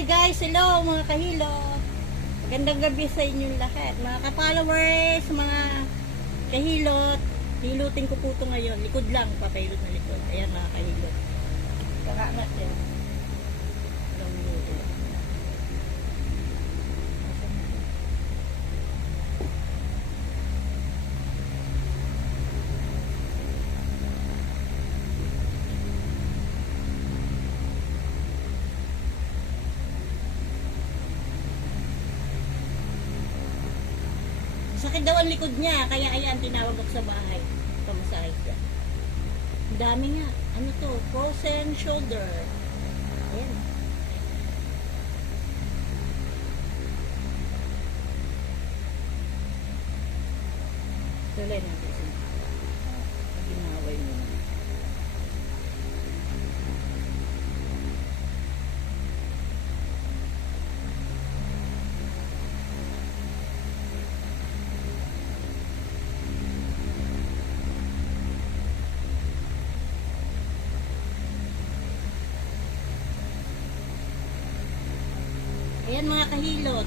Hi guys, hello mga kahilo. Magandang gabi sa inyong lahat. Mga ka-followers, mga kahilot. Hilutin ko po ito ngayon. Likod lang, papahilot na likod. Ayan mga kahilot. Kakangat yan. Sakit daw ang likod niya, kaya ayan, tinawag ako sa bahay. Pamasahe siya. Ang dami nga. Ano to? Frozen shoulder. Ayan. Tuloy natin siya. Ginaway mo na. Ayan mga kahilot.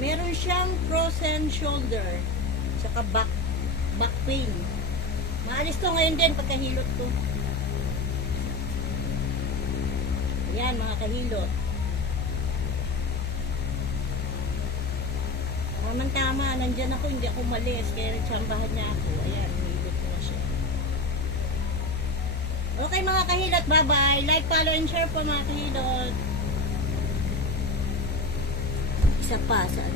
Meron siyang frozen shoulder. Tsaka back pain. Maalis to ngayon din pagkahilot to. Ayan mga kahilot. Tama, nandyan ako, hindi ako umalis. Kaya nagsambahan niya ako. Ayan, hilot ko na siya. Okay mga kahilot, bye-bye. Like, follow, and share po mga kahilot. Isa pa, saan?